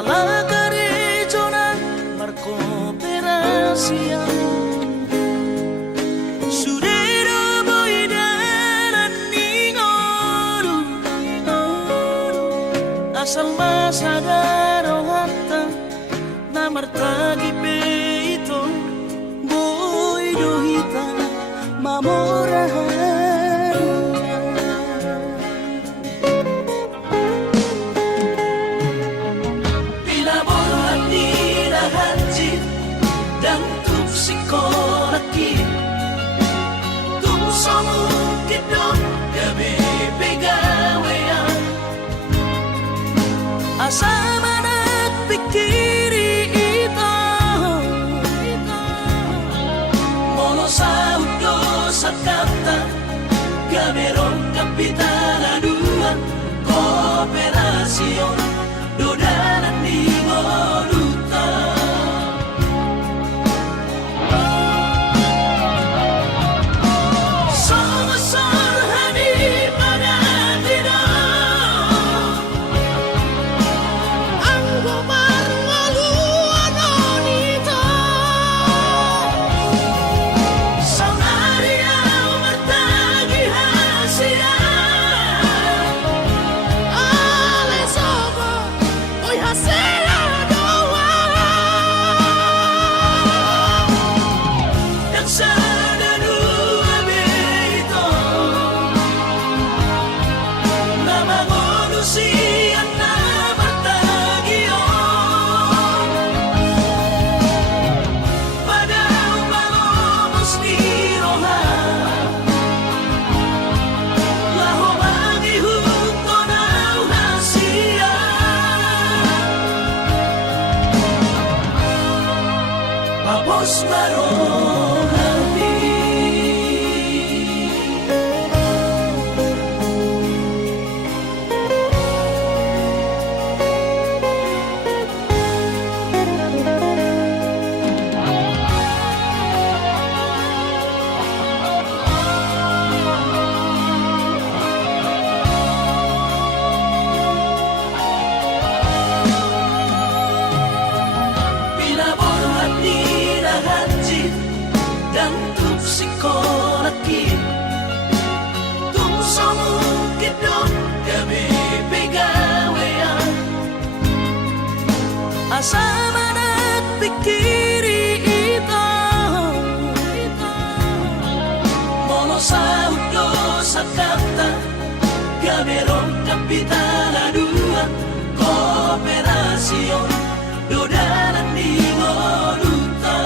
alla regione marco operasia surero boidaran ningoru asal masadaro hatta namartagi peito boidohita mamorahan dan tuk sikolaki tuk somu kidon gabe pegawean asa manak pikiri ito mono saudo sakata gaberon kapitala dua kooperasion dodanan di moduta Bos barohani dan tuk sikolaki tuk somu kidon gabe pegawean asa manak pikiri ito mono saudo sakata gaberon kapitala dua kooperasion dodanan di moduta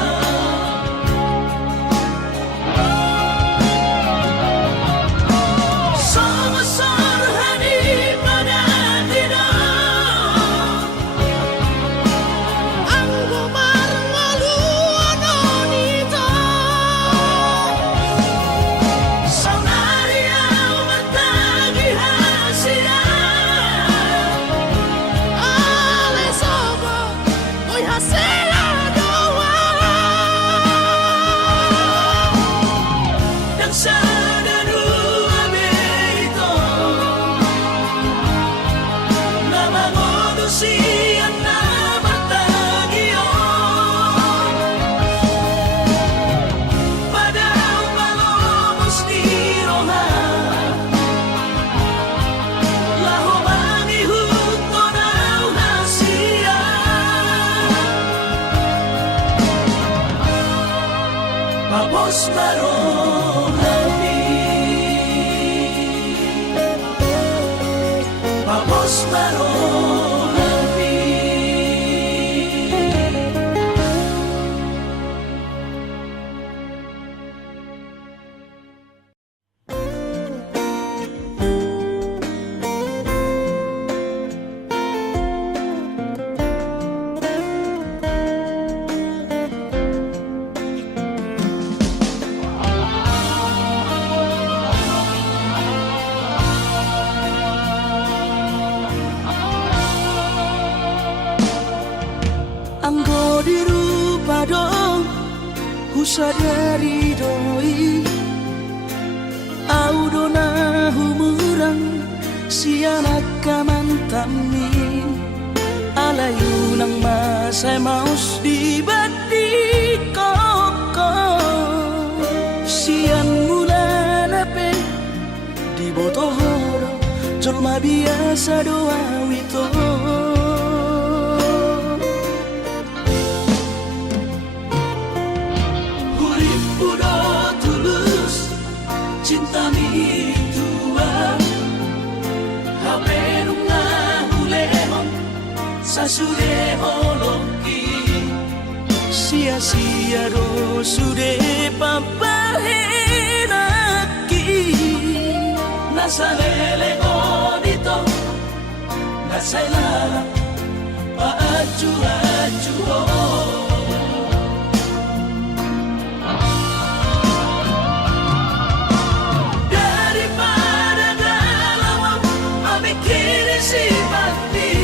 Bos barohani Bos barohani sadari doi audona humurang sianak kamantami alayu Saya maus dibadi koko sian bulan ape di botohoro jelma biasa doa wito urip udo tulus cinta mi tua hape nunga hulehon sasude holoki sia-sia do sude papahenaki nasalele odito nasailala paaju-aju daripada galau amikiri si mati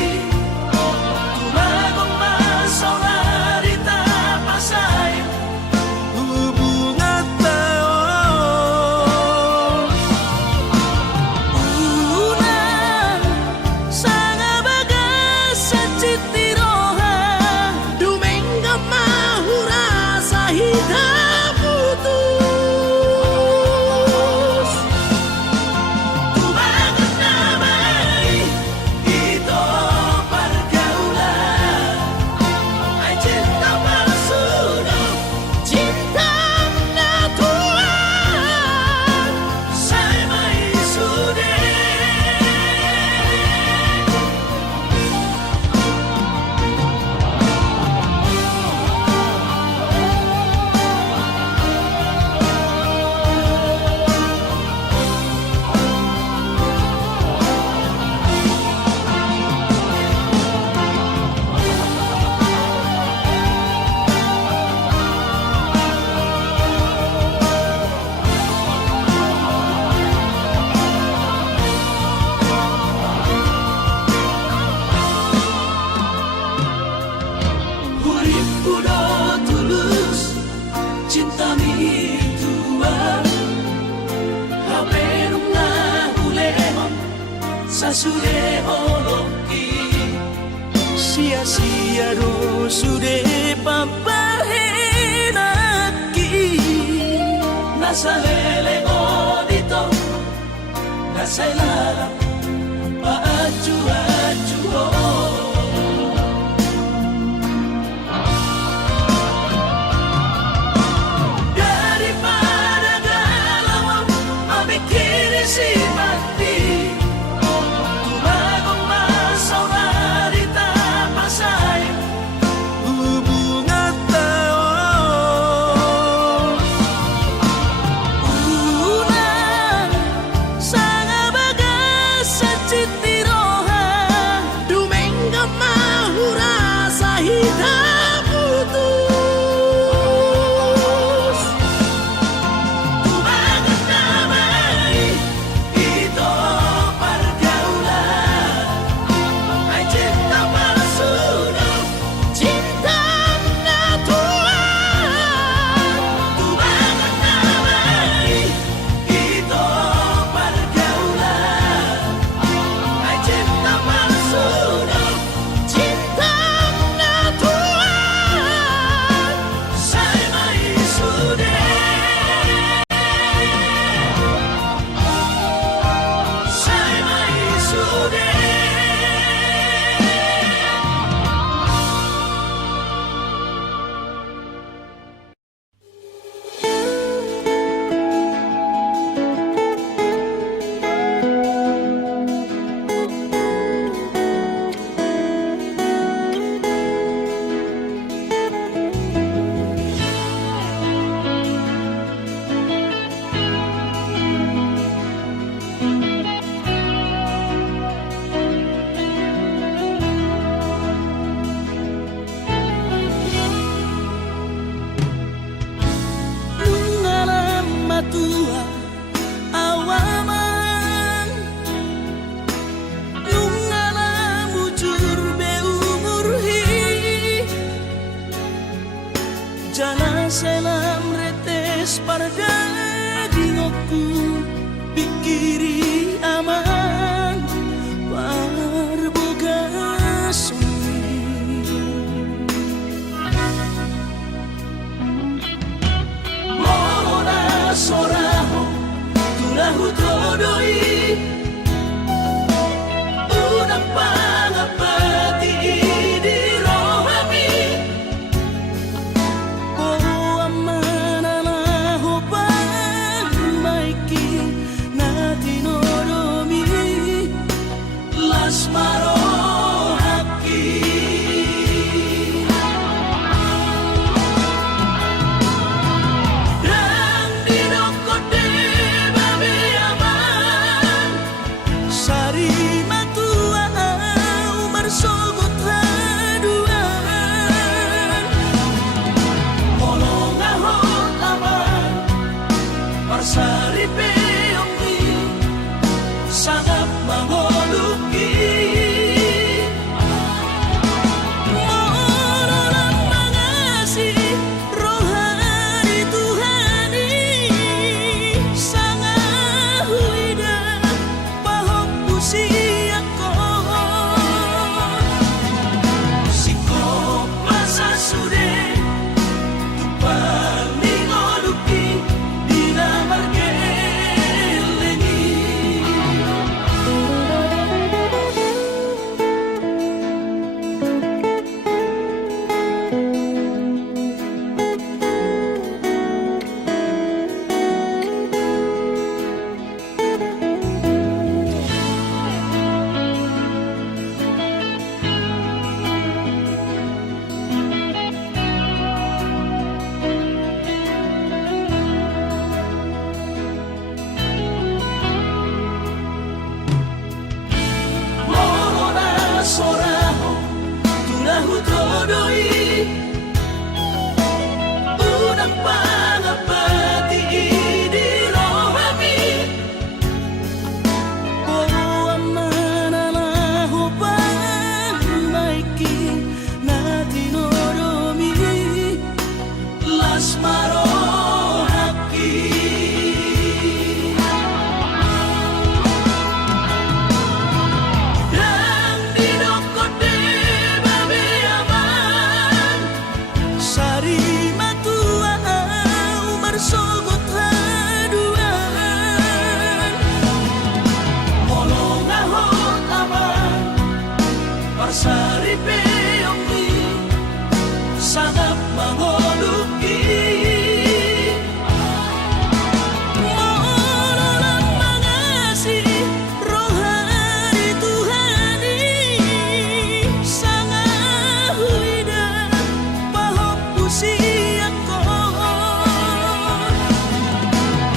cinta mi tua hape nunga hulehon sasude holoki sia-sia do sude papahenaki nasalele odito nasailala paaju-aju si mati tumagong masaunari tapasay hubungan tao unang sangabaga sangat mengoluki. Mohon mengasihi rohani Tuhan ini sangat huida pahok usia sikop masa sude tupang mingoluki dinamar kelengi. Mohona soraho tunahu todoi unang pangapati di rohami buwan mananaho pangmaiki na tinoromi las marohaki. Dan dinokote babe aman sari matua umar sogot haduan molong ahot aman parsari peyoki sangat mengoluki. Mohon mengasihi rohani Tuhan ini sangat huida pahok usia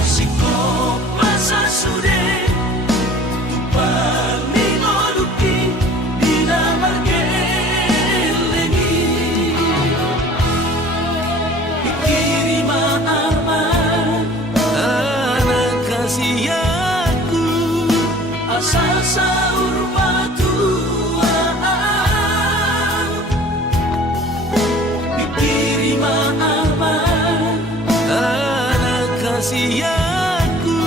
sikop masa sude tupang mingoluki dinamar kelengi. Pikirin aman anak kasih aku asal sahur patuaan. Pikirin aman anak kasih aku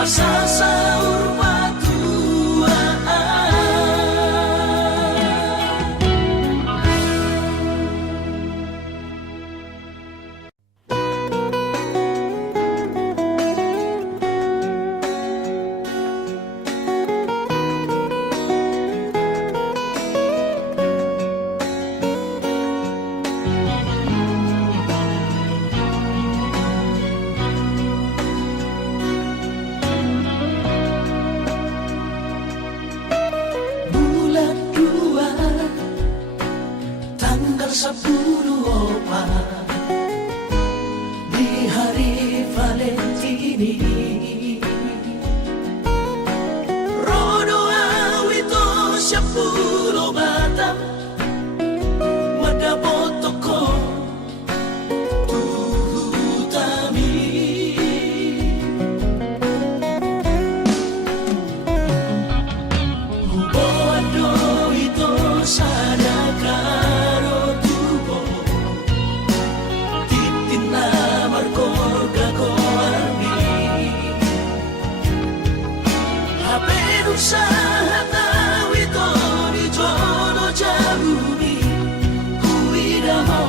asal sahur patuaan. Bulan 2 tanggal 10 di hari Valentini rodo awito 10 batang madabot toko tuhutami huboan do ito sadakaro tubo titin na markorga ko armi hapenung sa hataw ito ni Jono Jabuni kuida mo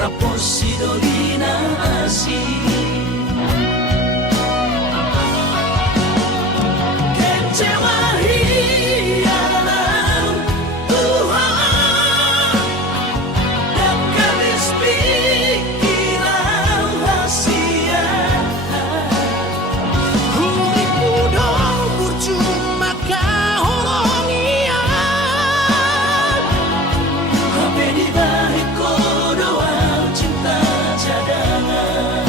rapos si Dolina Asi Kencewahi alam Tuhan dan kamis pikiran rahasia Huli kudo percuma kahoronian Hape di balik kodoan cinta cadangan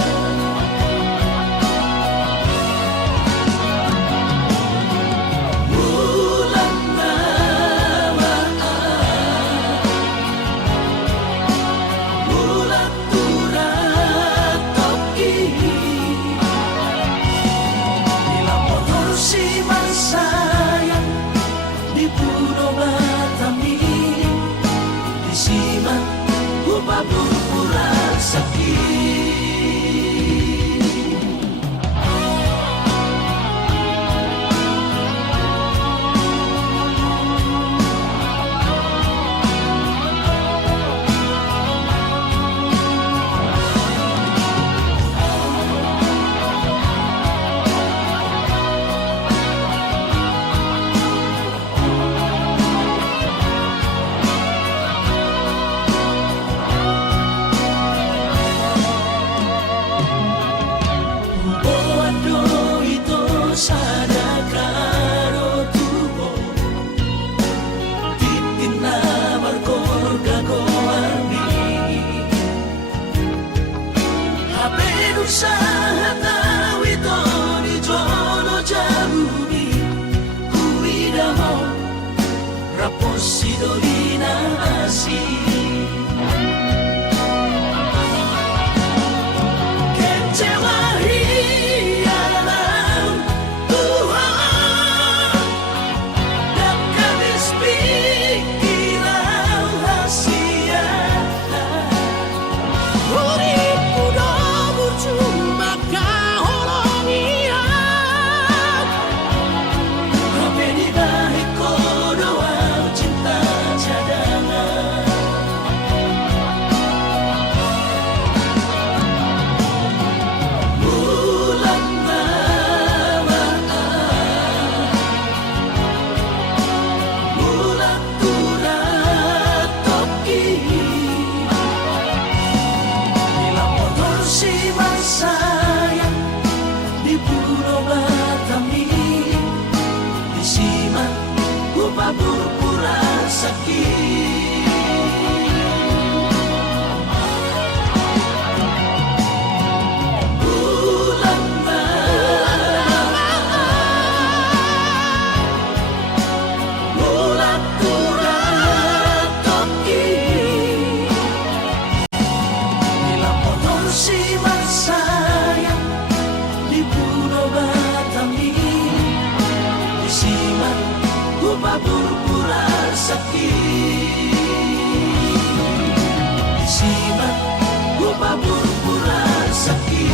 si Dolina así. Pura sakit bulan bulan kurat toki bila potong si sayang di Pulau Batami disiman pura sakit disiman pura sakit.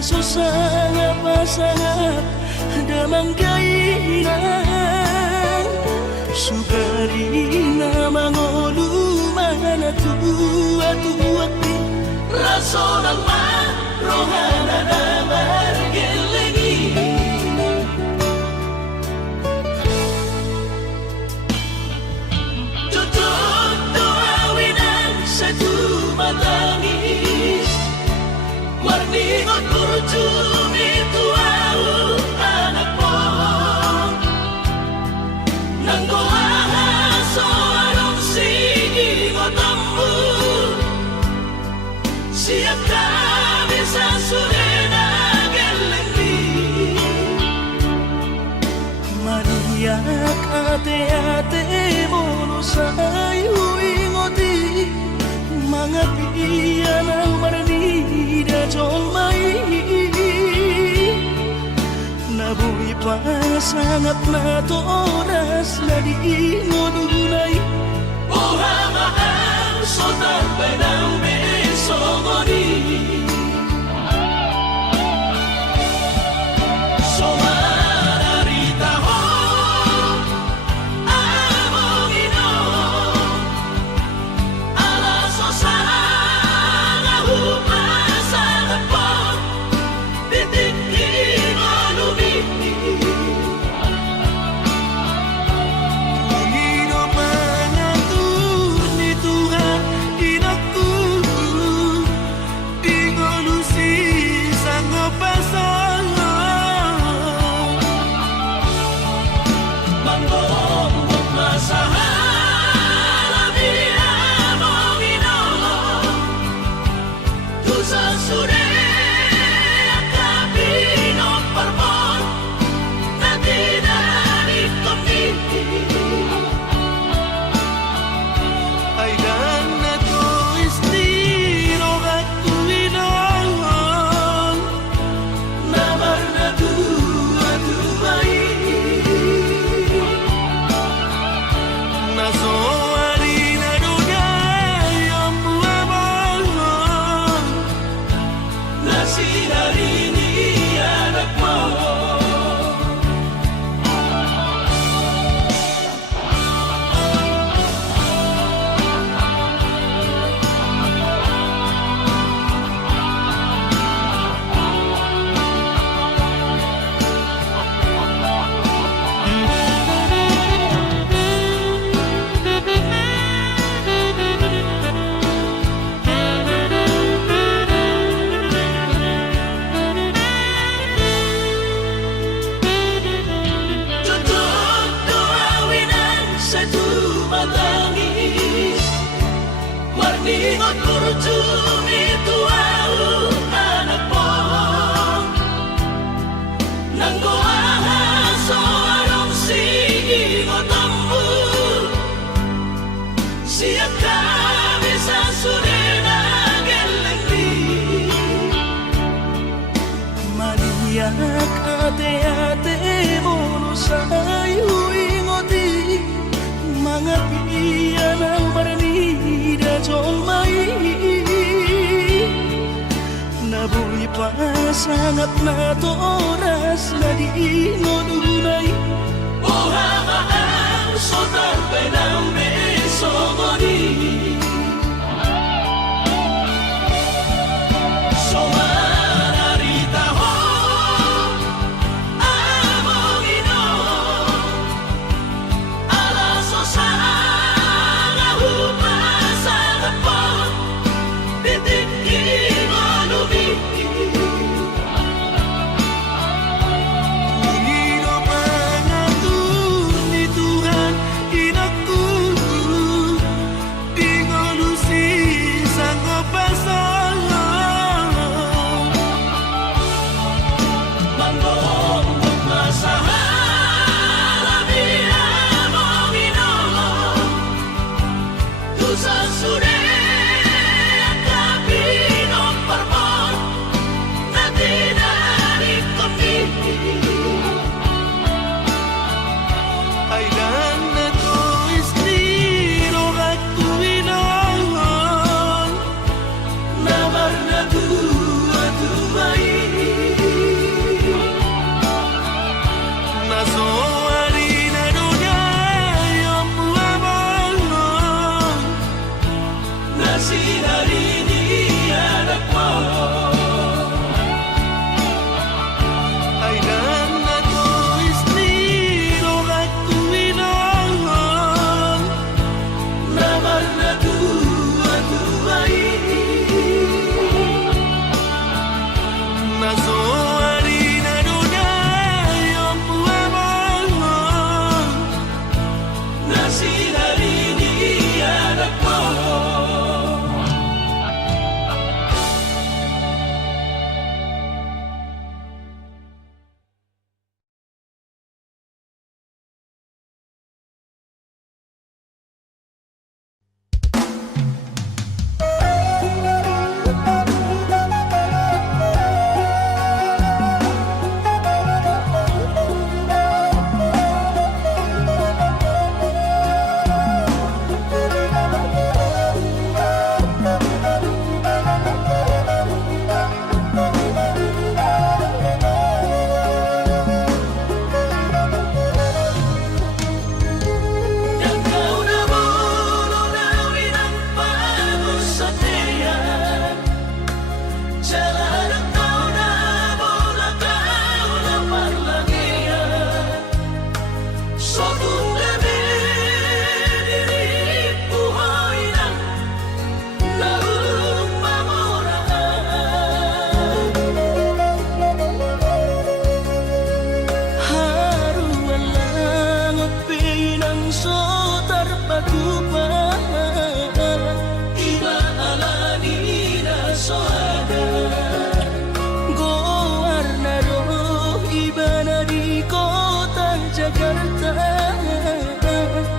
Susah pasangan damang kainan sukarina mangolu mana tua-tuati rasolang man rohana na margelegi tutup doawinan satu matangis warningot kurcumi tuau anak mo nang goahas soalong sige ngotammu siap kami sa surena gelengdi mariak ate-ate mono sayu ingoti mga piyan ang marani da jolmai nabuhi pa sangat na toras na di ngodunay buha mahal sotar benang besogoni Panginoon, Tuhan, inaku Anak ate-ate mo sa'yo ingoti mga piyan ang maranida jong may nabuhi pa sangat na to oras na di ngununay Buha ka ang sotar penambe somoni Somararita ho among ino Alaso sa ngahupa sa kapon Titik ingonumi Pangino pangatun ni Tuhan inaku di ngolusi sang pasal Manggong magmasahan Labi among ino Tusan suri ang kapinong parmon Na dinarik kami ay dan na to istiro at tuwinangan Namar na dua-duai naso harina dunia yang buabangan Na sinarini anak mo ay dan na to istiro at tuwinangan Namar na dua-duai naso harina dunia yang buabangan Na sinarini anak mo Yang kau nabuno nawin ang pagos sa tiyan Jalan ang kau nabula kau na parlagian Sotong gabi diri buhay na naung mamoraan haruan lang at pinang sotar pagkupan Iba alani na soada Goar na ro iba na di kota Jakarta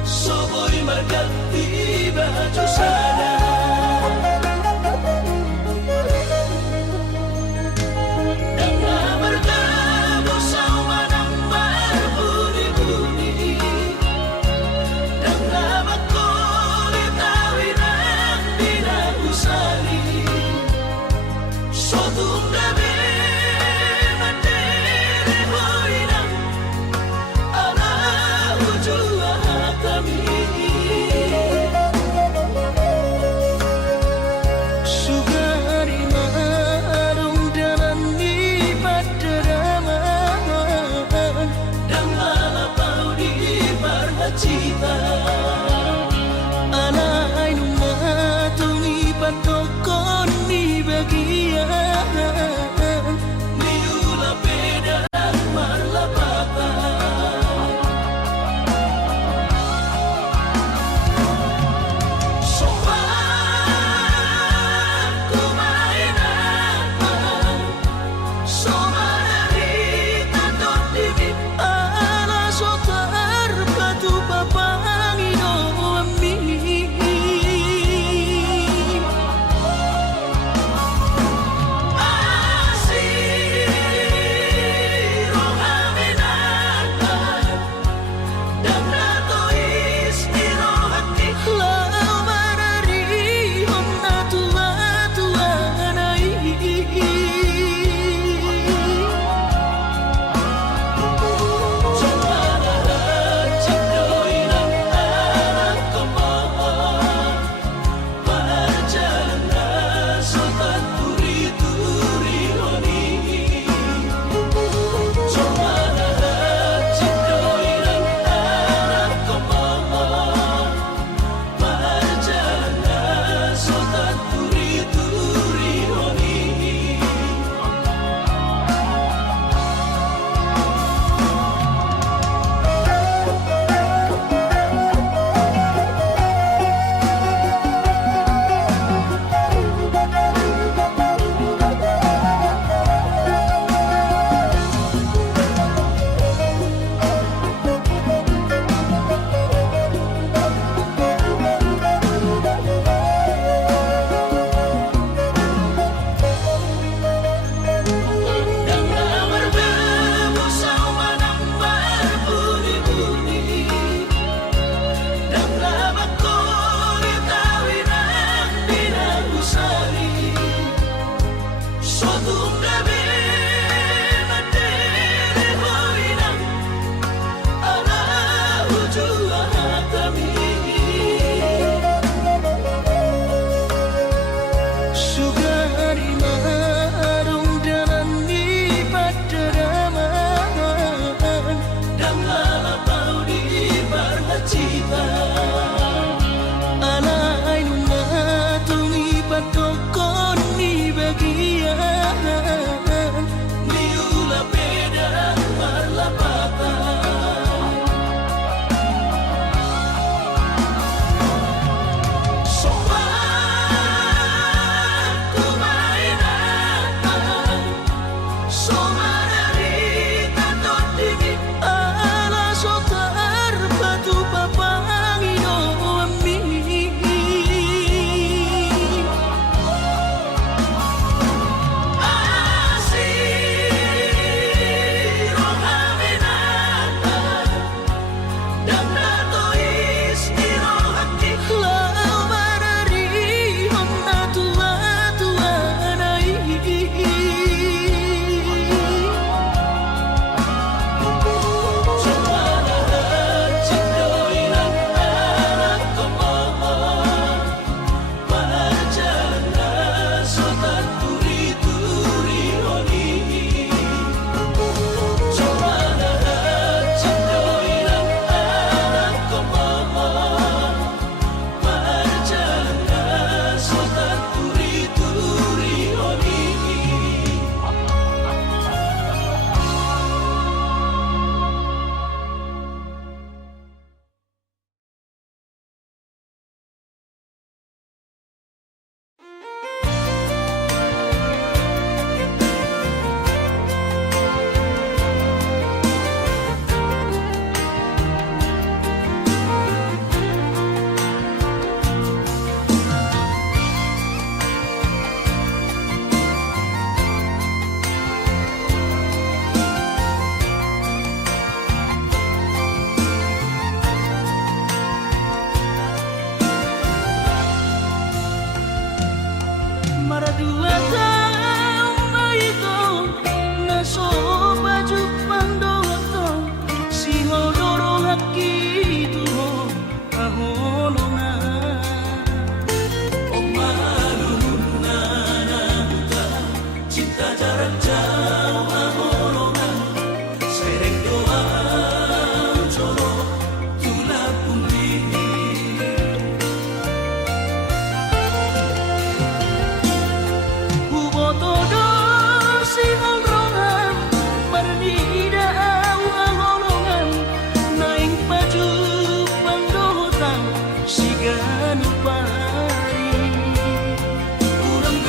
Soboy margati ba Jusana Dan namartabo sa umanang marbuni-buni Dan namatkulit awin ang dinahusali Sotong gabi mandirehoy ng anahujuha kami Sugari marumdaman di padaraman Dan malapaw di parhacita Alay nung matong ipatokon ni bagian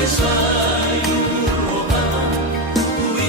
Sayu rohan, kui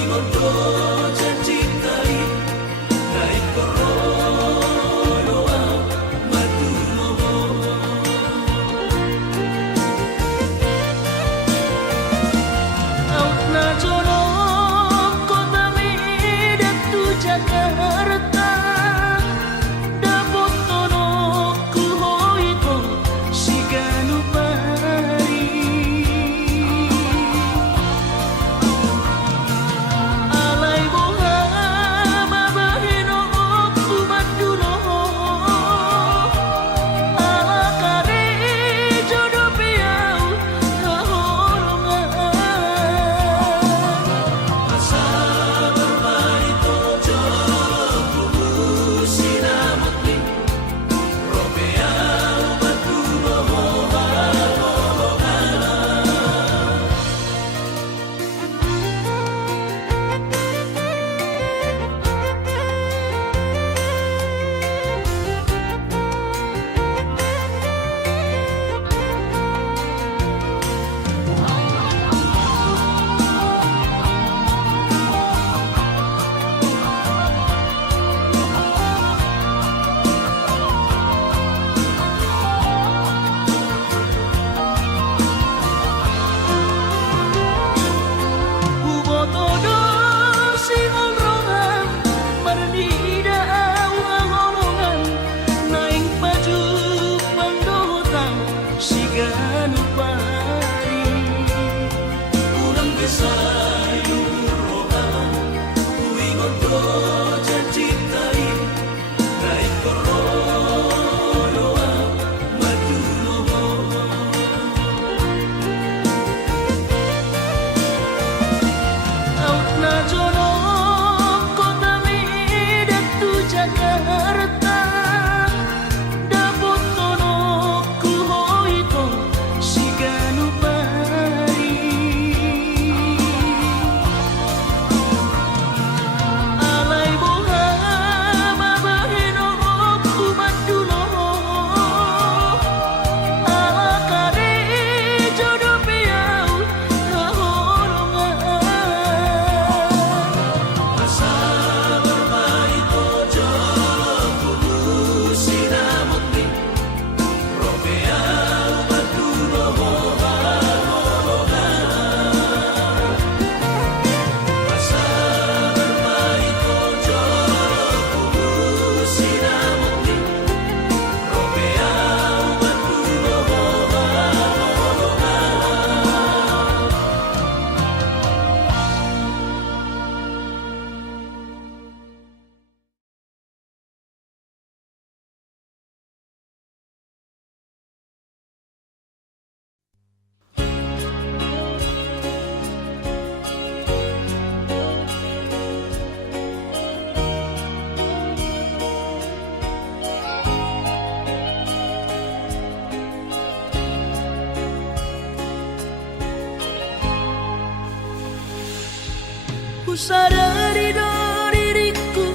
sadari do diriku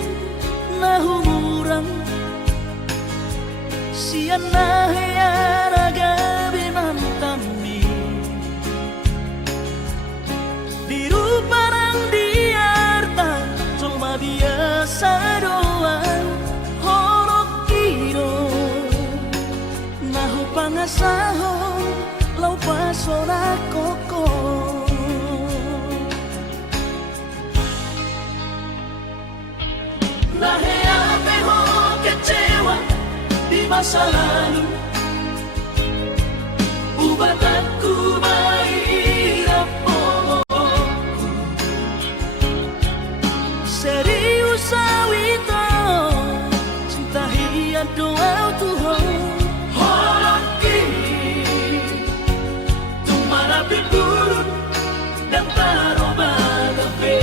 nah umurang sian naheyaraga binantami biru parang diarta cuma biasa doang horok kiro nahu pangasahon lau pasona koko Naheate ho kecewa di masa lalu Ubat aku mahirap pomoku Serius awito cinta hiat doa Tuhan Horaki tumara piburut dan taroba gape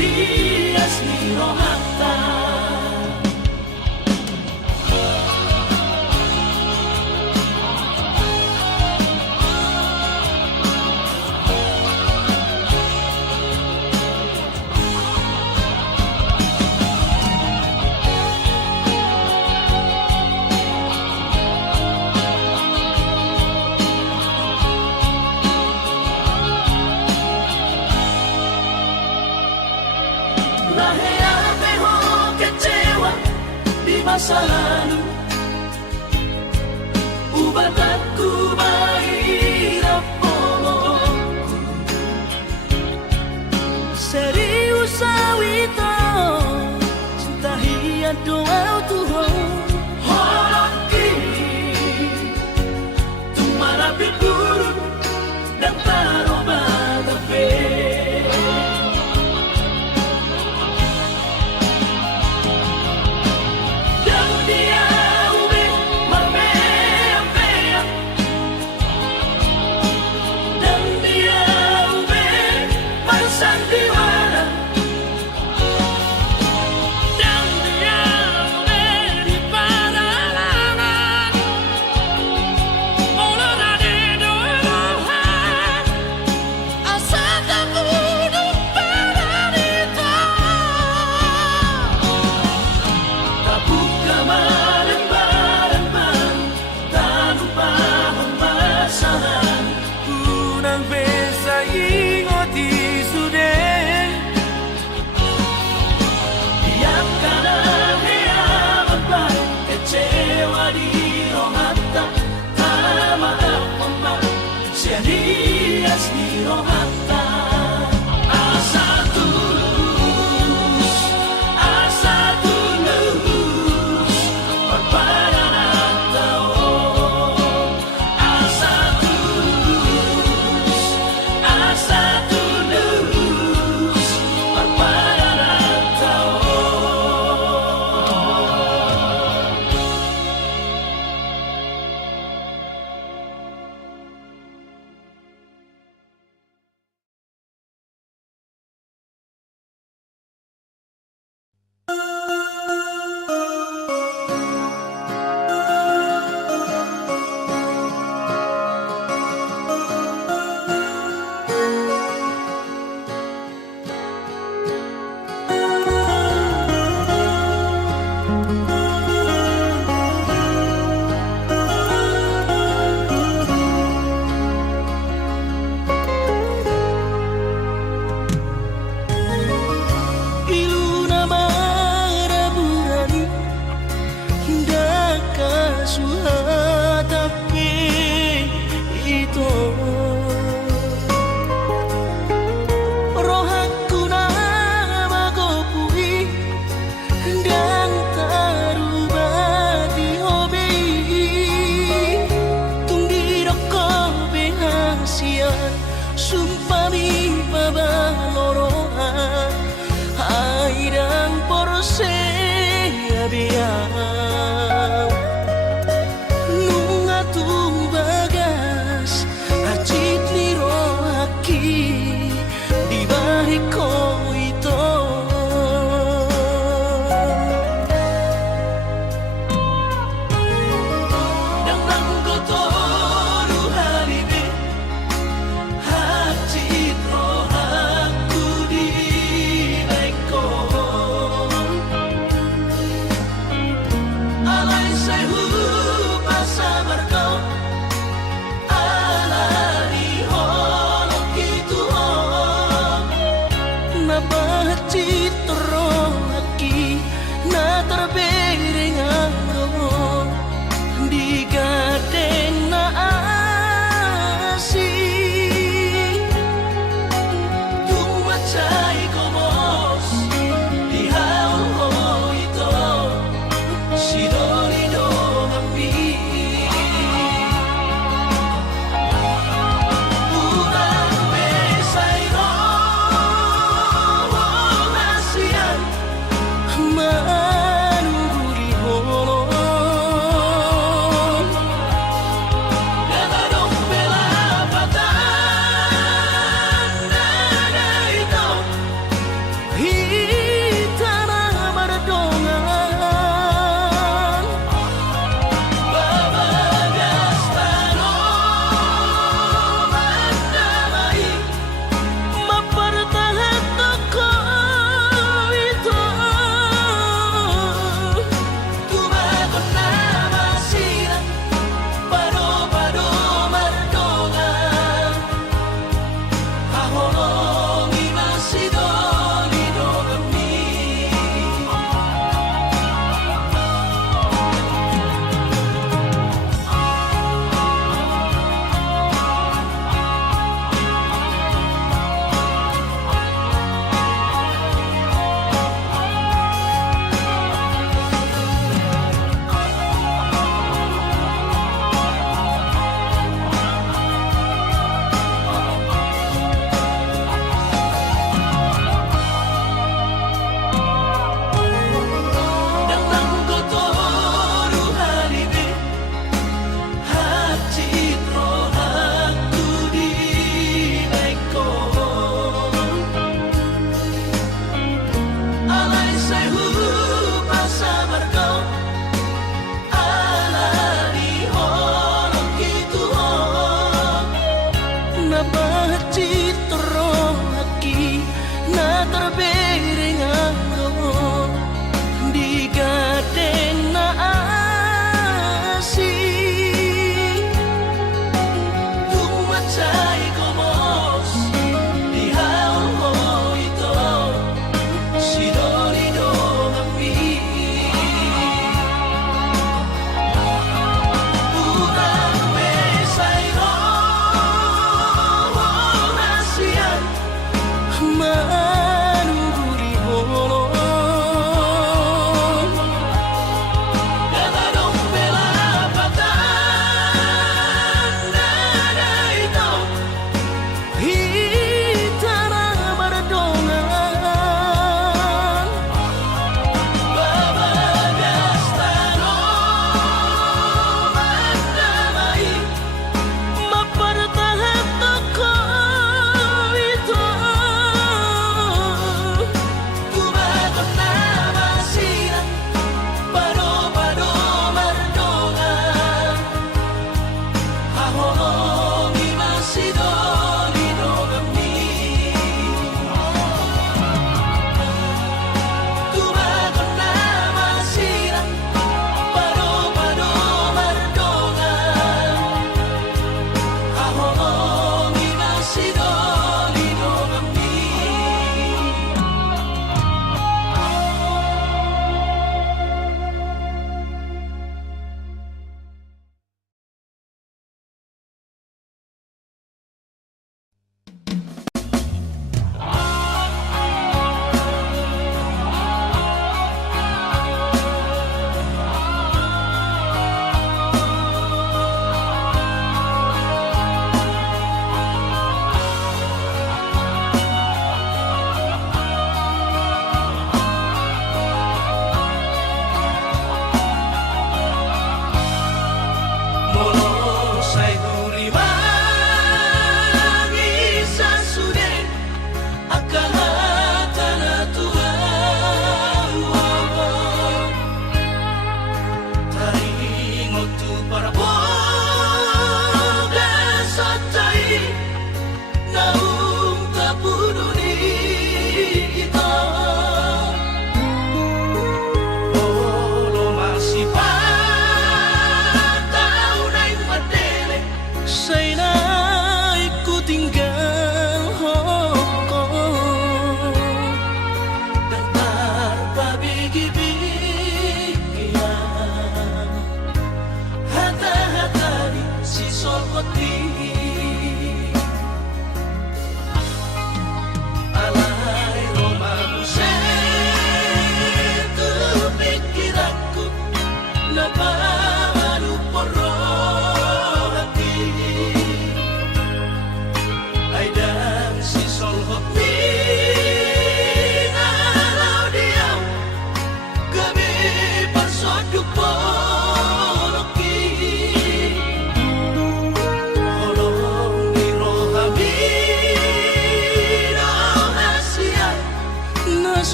Dias ni rohata Naheate ho kecewa di masa lalu Ubat aku mahirap pomoku Serius awito cinta hiat doa Tuhan Horaki tumara piburut dan taroba gape seabiang nunga tu bagas acit liro aki di bahiko ito nang nanggoto ruhalibi acit ro aku di bahiko alay sayu pasabar kau alali holok itu na bahacit ro aki na terbering aro di gadeng na asing tumacay komos di hao ito si dolido kami pulang besay ro nasiyan manuri holo nagadong pelapatan na ito hita na mardongan babagas tanong damai mapartahan ako ito tumagon na masilang pado-pado mardongan ahorong imasidolido kami nang nanggoto ruhalibi acit ro aku di bahiko alay sayu pasabar kau alali holok itu na bahacit ro aki na terbering aro di gadeng na asing tumacay komos di hao ito si dolido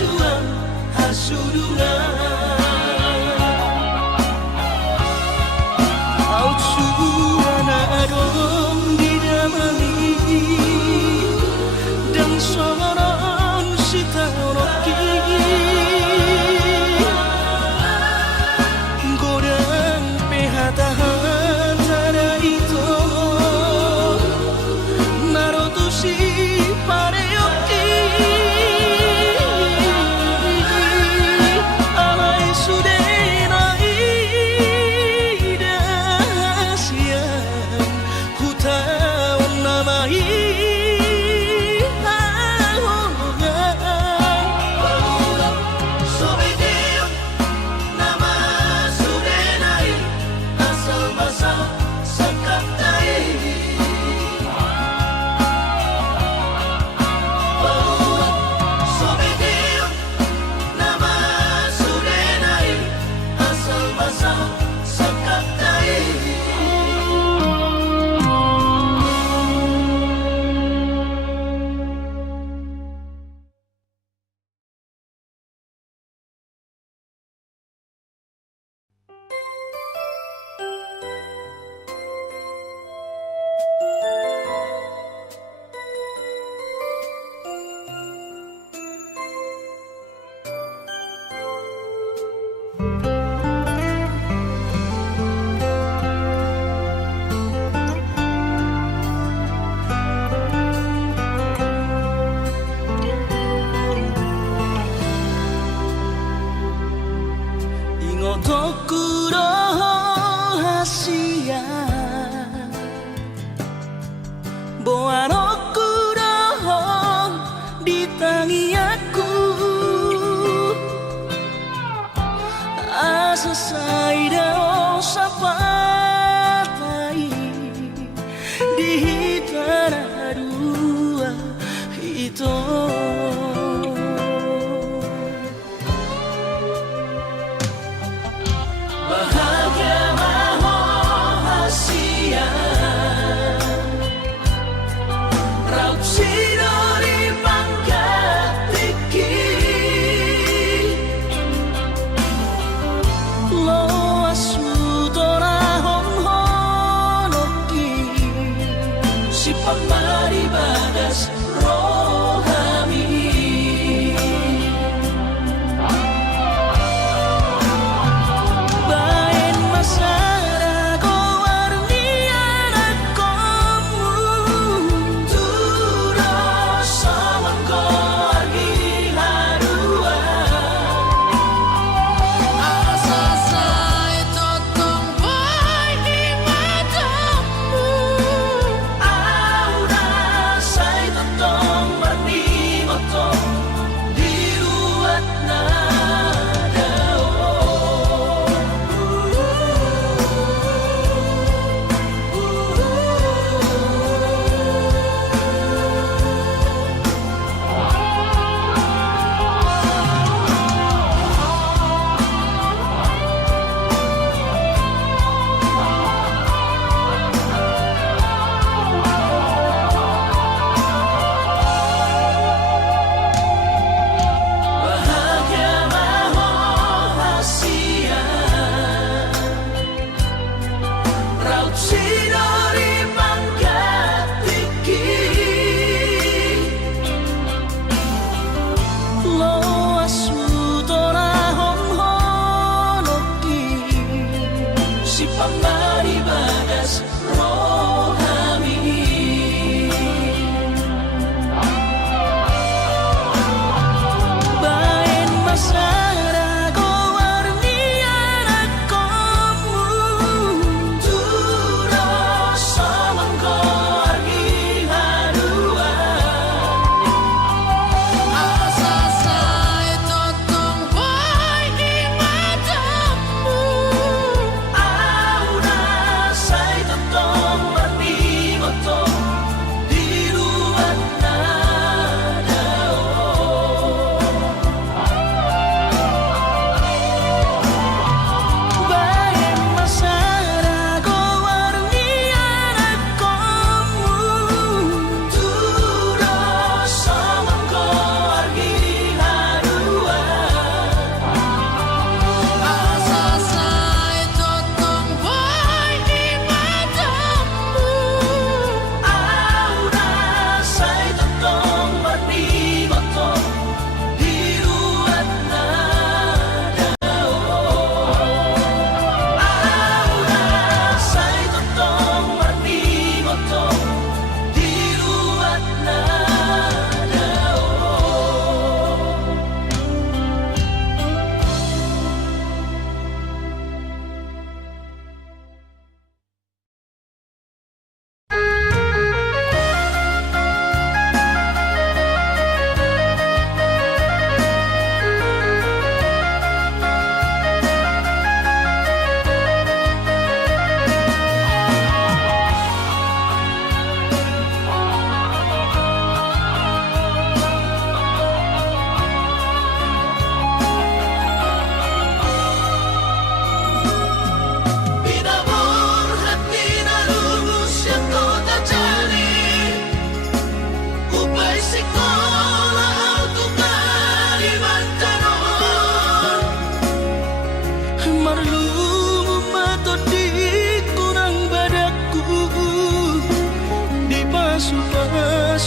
kemajuan hasurungan Au cuana adong di damani Dan soron sita roki Godang pehata-hata itu Narotusi pareoki Alai sudenai dahasian Hutawan namai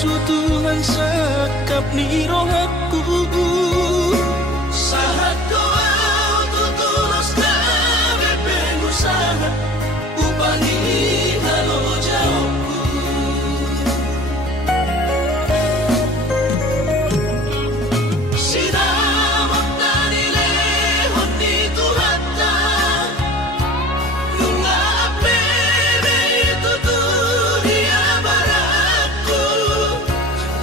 sutuhan sakap ni rohaku. Sahat kau tutulos kami pengusaha upangi halo jauhku. Sinamak na nilehon ni Tuhata nung apebe tuturia baratku.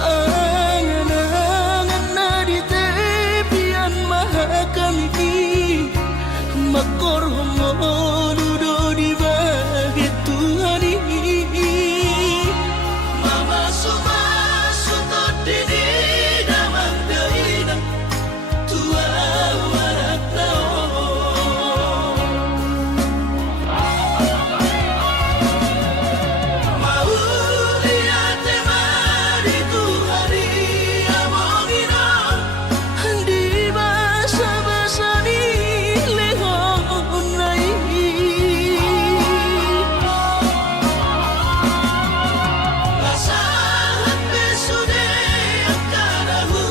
Angan-angan na di tepian mahakami makor homonudo di bagit Tuhan ini. Mama sumasutod dini damang daina tua warak taon. Mauli ate mari Tuhari amongina di basa-basa ni lehon nai. Lasahan besude akarahu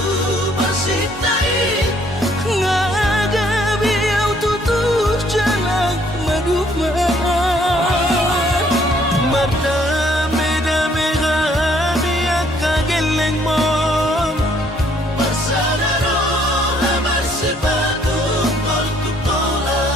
pasitai ngagabi au tutus jalan maduman. Madame-dame kami akageleng mom Barsadaro amar sepatu tol tupola.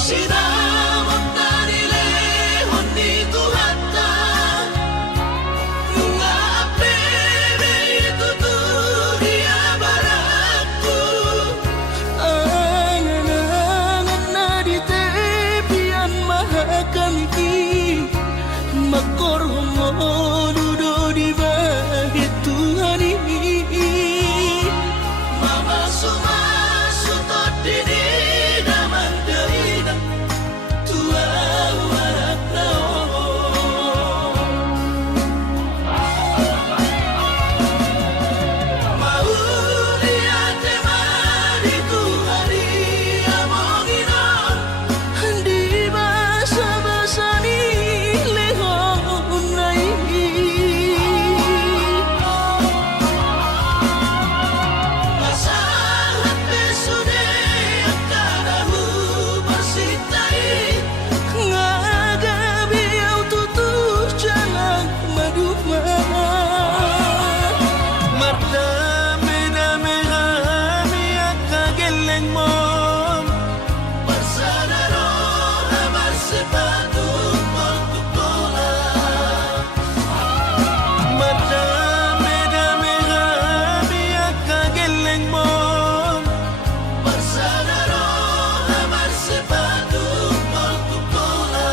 Sinamak na nilehon ni Tuhata nung apebe tuturia baratku. Angan-angan na di tepian mahakami makor homonudo di bagit Tuhan ini. Mama sumasutod dini damang daina tua warak taon. Mauli ate mari Tuhari amongina di basa-basa ni lehon nai. Lasahan besude akarahu pasitai ngagabi au tutus jalan maduman. Madame-dame kami akageleng mom Barsadaro amar sepatu tol tupola. Madame-dame kami akageleng mom Barsadaro amar sepatu tol tupola.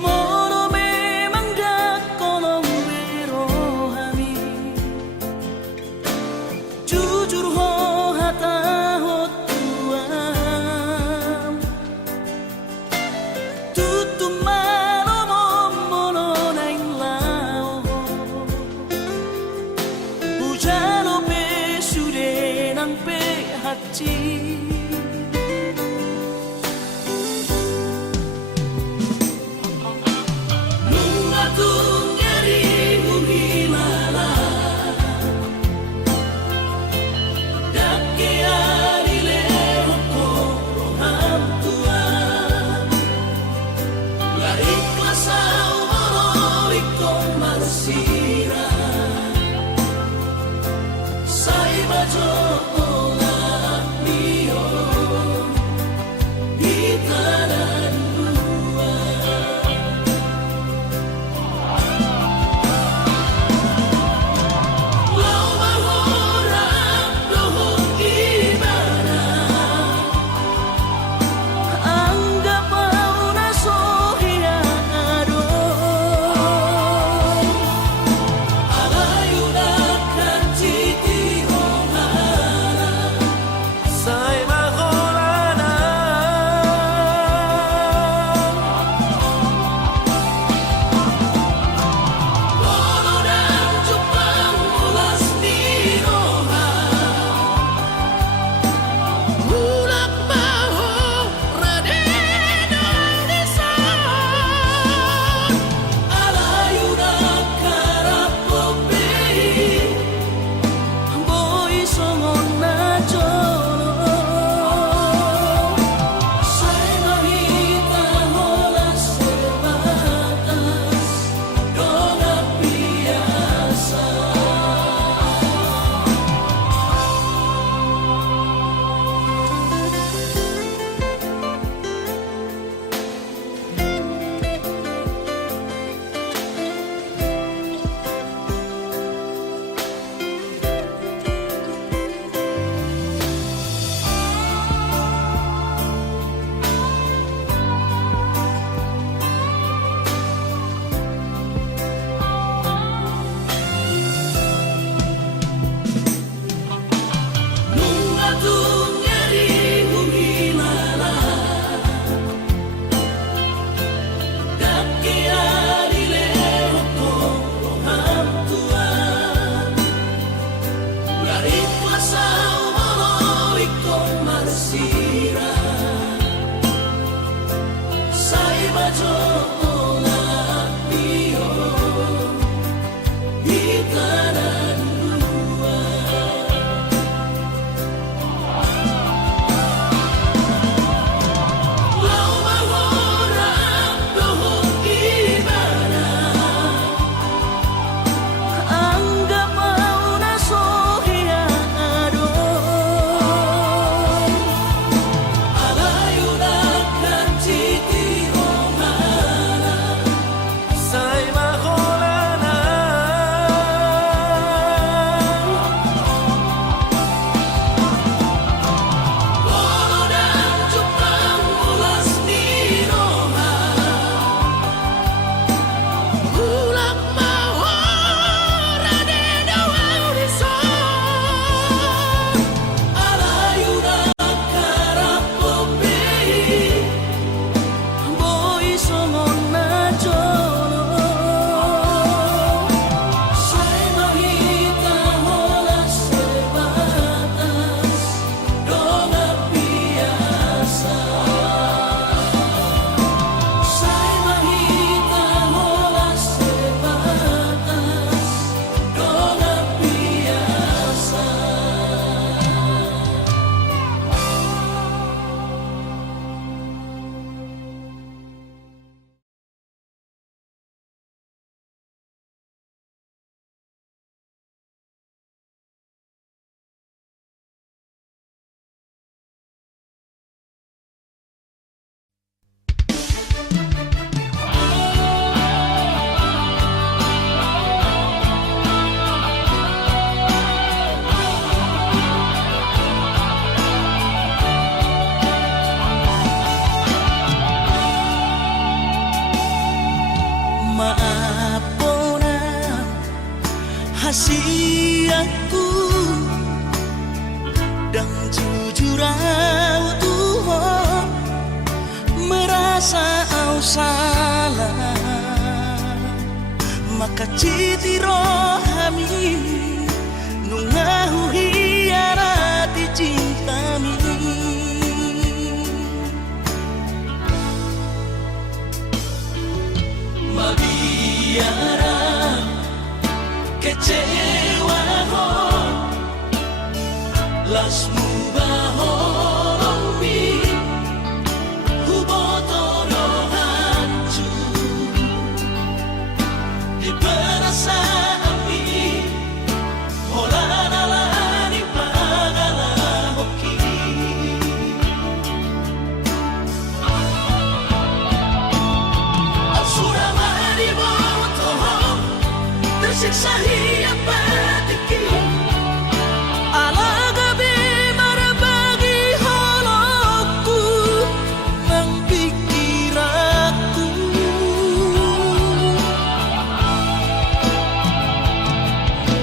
Moro memang dak kolong berohami jujur ho hata ho tuam tutum malo momono naing lao bujalo pe sude nang pe hati. Nung atung nyari hilala jujur au Tuhan merasa au salah, maka citi rohami nungahu hiarati cintami. Mabiara kecewa ho lasmu bahoromi hubotoro hancur di perasaan holanalani pagala hoki. Asura mariboto tersiksa hiap patiki ala gabi marabagi holoku nang pikiranku.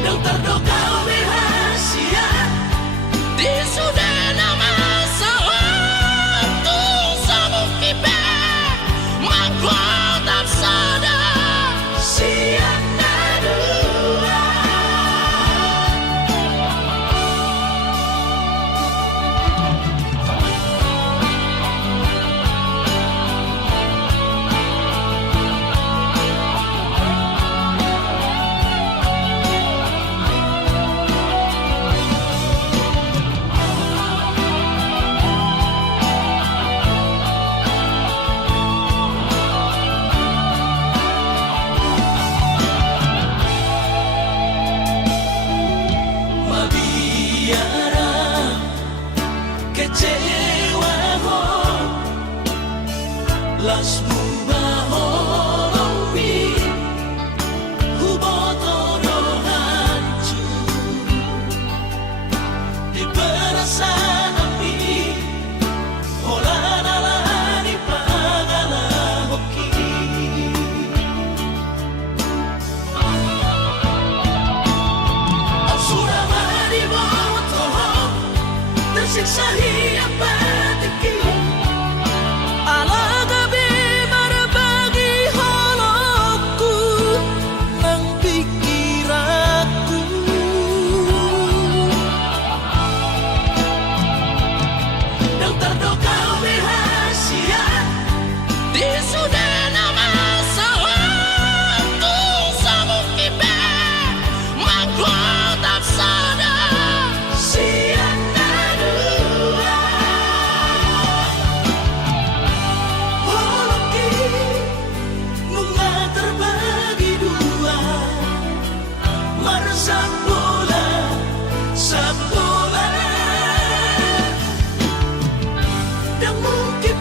Dan terdoka rahasia di sudah nama sewaktu sabuk kipe mengkuat sadar siang nadua. Mabiara kecewa ho lasmu bahoromi hubotoro hancur di perasaan holanalani pagala hoki. Asura mariboto tersiksa hiap patiki ala gabi marabagi holoku nang pikiranku. Dan terdoka rahasia di sudah nama sewaktu sabuk kipe mengkuat sadar siang nadua. Holoki bunga terbagi dua meresap bola sabola dan mungkin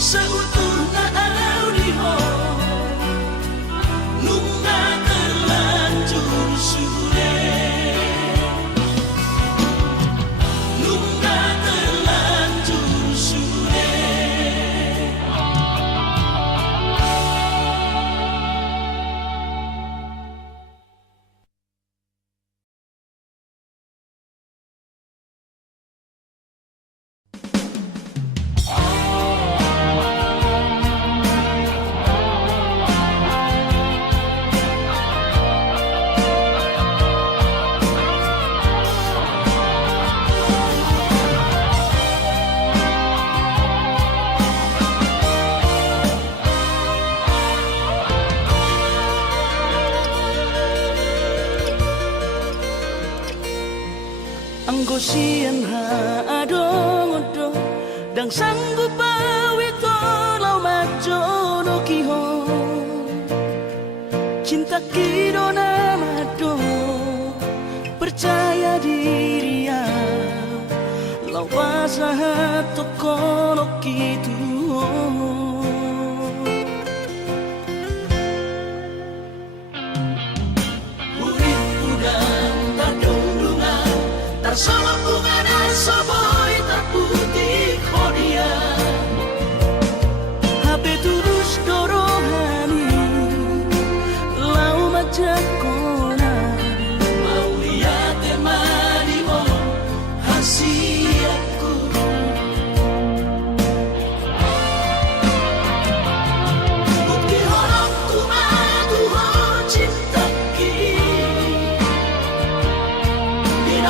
seutuhnya alau diho nunga terlanjur sudah nunga terlanjur sudah. Anggosian ha adong-odong dang sanggup awito lau majono kiho cinta kidona mado percaya diri ya lau pasahat tokono kitu. Urip udang tadulungan tersama bunga dan soboy tak putih kodia HP tulus dorohani lau majakona mau lihat emani mo hasil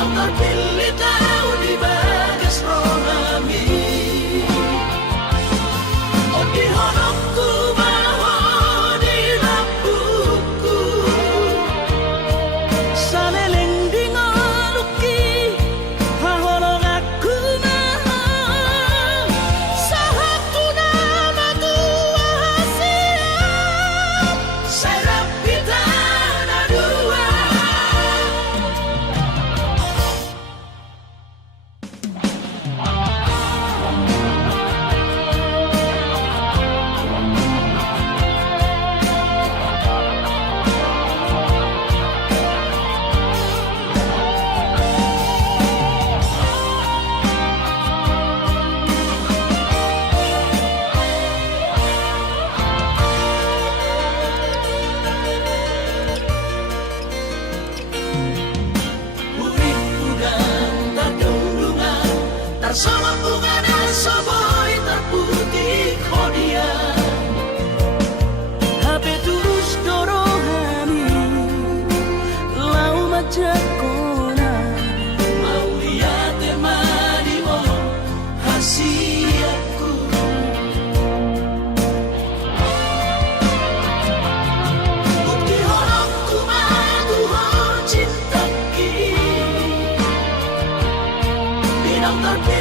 Pinang terpilih tahu di bagas rohami. Oh di honokku maho di lampuku. Saleleng di ngoluki haholong aku maha. Sahaku nama tua siap. Serap kita dua. Urip udang tergelungan, tersama bunga dan soboy terputih kodian. HP terus dorohani lau majakona. Mau lihat temani oh hasiatku. Bukti honokku madu ho cinta ki. Pinang terpilih